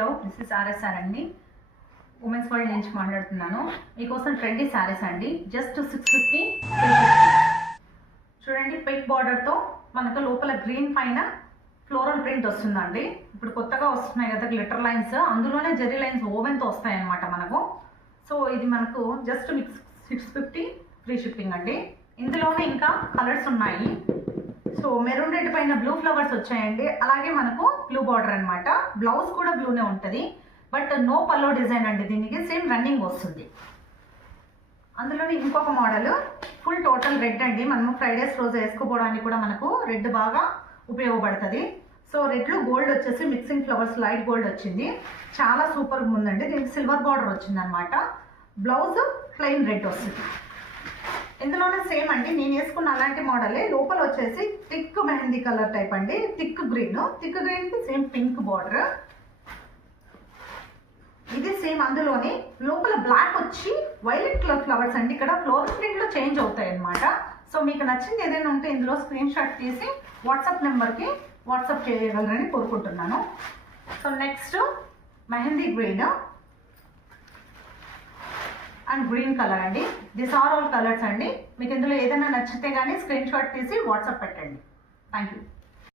Hello, this is RSR అండి. Women's world నుంచి మాట్లాడుతున్నాను. మీకోసం ట్రెండీ శారీస్ అండి. జస్ట్ 650. చూడండి, పిక్ బార్డర్తో మనకు లోపల గ్రీన్ పైన ఫ్లోరల్ ప్రింట్ వస్తుందండి. ఇప్పుడు కొత్తగా వస్తున్నాయి కదా గ్లిటర్ లైన్స్, అందులోనే జెరీ లైన్స్ ఓవెన్తో వస్తాయన్నమాట మనకు. సో ఇది మనకు జస్ట్ 650 ఫ్రీ షిప్పింగ్ అండి. ఇందులోనే ఇంకా కలర్స్ ఉన్నాయి. సో మెరూన్ రెడ్ పైన బ్లూ ఫ్లవర్స్ వచ్చాయండి. అలాగే మనకు బ్లూ బార్డర్ అనమాట. బ్లౌజ్ కూడా బ్లూనే ఉంటుంది, బట్ నో పల్లో డిజైన్ అండి. దీనికి సేమ్ రన్నింగ్ వస్తుంది. అందులోనే ఇంకొక మోడల్ ఫుల్ టోటల్ రెడ్ అండి. మనము ఫ్రైడేస్ రోజు వేసుకోవడానికి కూడా మనకు రెడ్ బాగా ఉపయోగపడుతుంది. సో రెడ్లో గోల్డ్ వచ్చేసి మిక్సింగ్ ఫ్లవర్స్ లైట్ గోల్డ్ వచ్చింది. చాలా సూపర్గా ఉందండి. దీనికి సిల్వర్ బార్డర్ వచ్చింది అనమాట. బ్లౌజ్ ప్లెయిన్ రెడ్ వస్తుంది. ఇందులోనే సేమ్ అండి, నేను వేసుకున్న అలాంటి మోడలే. లోపల వచ్చేసి థిక్ మెహందీ కలర్ టైప్ అండి. థిక్ గ్రీన్కి సేమ్ పింక్ బార్డర్. ఇది సేమ్ అందులోనే లోపల బ్లాక్ వచ్చి వైలెట్ కలర్ ఫ్లవర్స్ అండి. ఇక్కడ ఫ్లోరల్ ప్రింట్లో చేంజ్ అవుతాయి అనమాట. సో మీకు నచ్చింది ఏదైనా ఉంటే ఇందులో స్క్రీన్ షాట్ తీసి వాట్సాప్ నెంబర్కి వాట్సాప్ చేయగలరని కోరుకుంటున్నాను. So next mehndi green and green colour అండి. దిస్ ఆర్ ఆల్ కలర్స్ అండి. మీకు ఇందులో ఏదైనా నచ్చితే కానీ స్క్రీన్ షాట్ తీసి వాట్సాప్ పెట్టండి. Thank you.